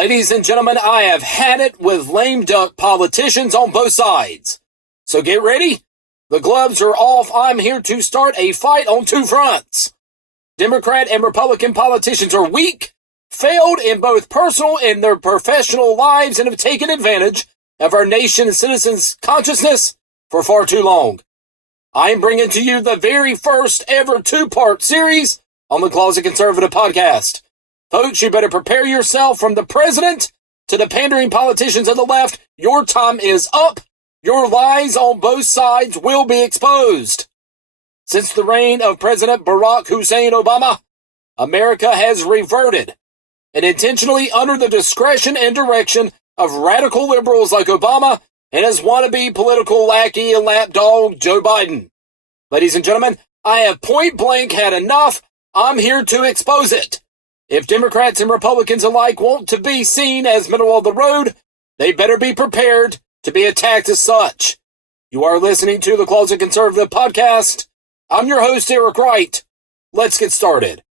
Ladies and gentlemen, I have had it with lame duck politicians on both sides. So get ready. The gloves are off. I'm here to start a fight on two fronts. Democrat and Republican politicians are weak, failed in both personal and their professional lives, and have taken advantage of our nation's citizens' consciousness for far too long. I am bringing to you the very first ever two-part series on the Closet Conservative podcast. Folks, you better prepare yourself from the president to the pandering politicians of the left. Your time is up. Your lies on both sides will be exposed. Since the reign of President Barack Hussein Obama, America has reverted, and intentionally under the discretion and direction of radical liberals like Obama and his wannabe political lackey and lapdog Joe Biden. Ladies and gentlemen, I have point blank had enough. I'm here to expose it. If Democrats and Republicans alike want to be seen as middle of the road, they better be prepared to be attacked as such. You are listening to the Closet Conservative podcast. I'm your host, Eric Wright. Let's get started.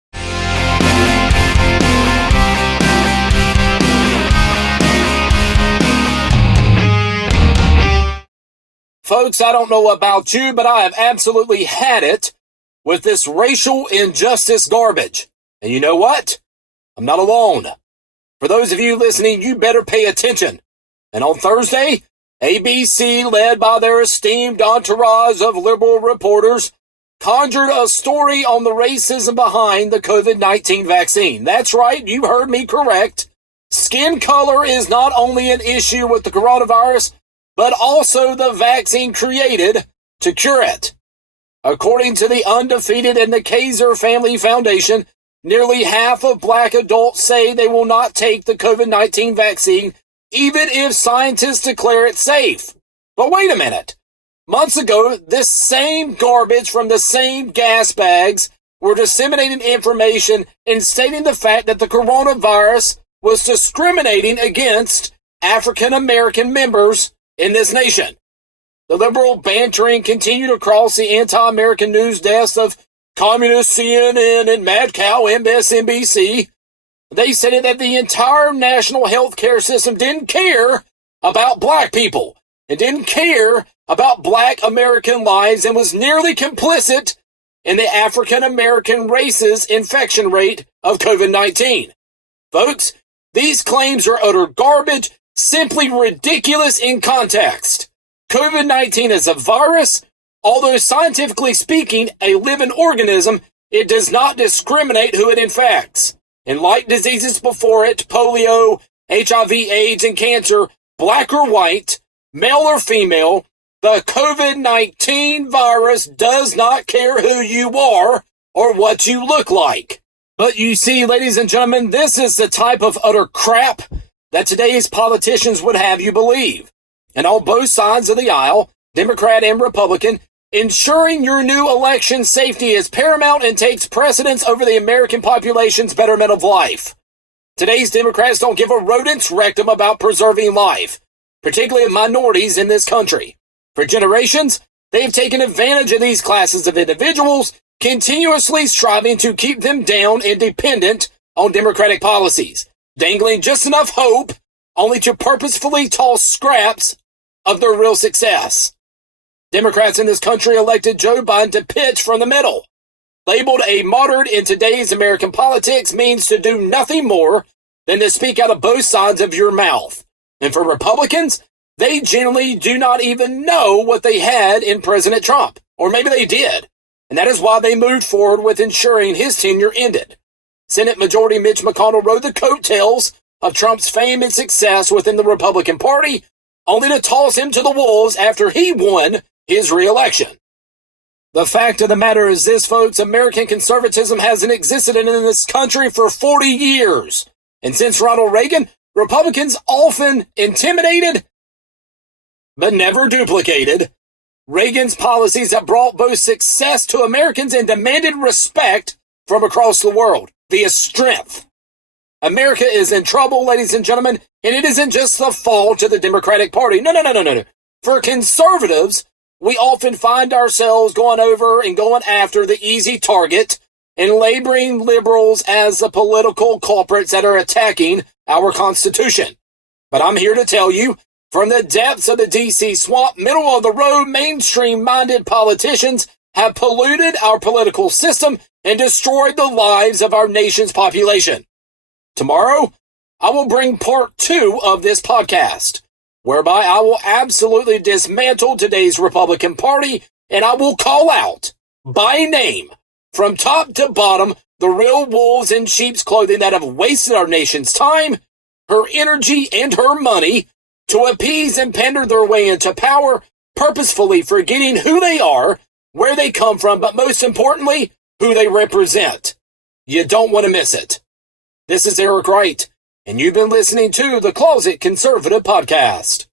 Folks, I don't know about you, but I have absolutely had it with this racial injustice garbage. And you know what? I'm not alone. For those of you listening, you better pay attention. And on Thursday, ABC, led by their esteemed entourage of liberal reporters, conjured a story on the racism behind the COVID-19 vaccine. That's right, you heard me correct. Skin color is not only an issue with the coronavirus, but also the vaccine created to cure it. According to the Undefeated and the Kaiser Family Foundation, nearly half of black adults say they will not take the COVID-19 vaccine, even if scientists declare it safe. But wait a minute. Months ago, this same garbage from the same gasbags were disseminating information and stating the fact that the coronavirus was discriminating against African American members in this nation. The liberal bantering continued across the anti-American news desks of communist CNN and mad cow MSNBC. They said that the entire national health care system didn't care about black people and didn't care about black American lives and was nearly complicit in the African American race's infection rate of COVID-19. Folks, these claims are utter garbage, simply ridiculous in context. COVID-19 is a virus. Although scientifically speaking, a living organism, it does not discriminate who it infects. And like diseases before it, polio, HIV, AIDS, and cancer, black or white, male or female, the COVID-19 virus does not care who you are or what you look like. But you see, ladies and gentlemen, this is the type of utter crap that today's politicians would have you believe. And on both sides of the aisle, Democrat and Republican, ensuring your new election safety is paramount and takes precedence over the American population's betterment of life. Today's Democrats don't give a rodent's rectum about preserving life, particularly of minorities in this country. For generations, they've taken advantage of these classes of individuals, continuously striving to keep them down and dependent on Democratic policies, dangling just enough hope only to purposefully toss scraps of their real success. Democrats in this country elected Joe Biden to pitch from the middle. Labeled a moderate in today's American politics means to do nothing more than to speak out of both sides of your mouth. And for Republicans, they generally do not even know what they had in President Trump. Or maybe they did. And that is why they moved forward with ensuring his tenure ended. Senate Majority Mitch McConnell rode the coattails of Trump's fame and success within the Republican Party, only to toss him to the wolves after he won his re-election. The fact of the matter is this, folks, American conservatism hasn't existed in this country for 40 years. And since Ronald Reagan, Republicans often intimidated, but never duplicated, Reagan's policies that brought both success to Americans and demanded respect from across the world via strength. America is in trouble, ladies and gentlemen, and it isn't just the fault of the Democratic Party. No. For conservatives, we often find ourselves going over and going after the easy target and labeling liberals as the political culprits that are attacking our Constitution. But I'm here to tell you, from the depths of the D.C. swamp, middle-of-the-road, mainstream-minded politicians have polluted our political system and destroyed the lives of our nation's population. Tomorrow, I will bring part 2 of this podcast, whereby I will absolutely dismantle today's Republican Party, and I will call out, by name, from top to bottom, the real wolves in sheep's clothing that have wasted our nation's time, her energy, and her money to appease and pander their way into power, purposefully forgetting who they are, where they come from, but most importantly, who they represent. You don't want to miss it. This is Eric Wright, and you've been listening to the Closet Conservative Podcast.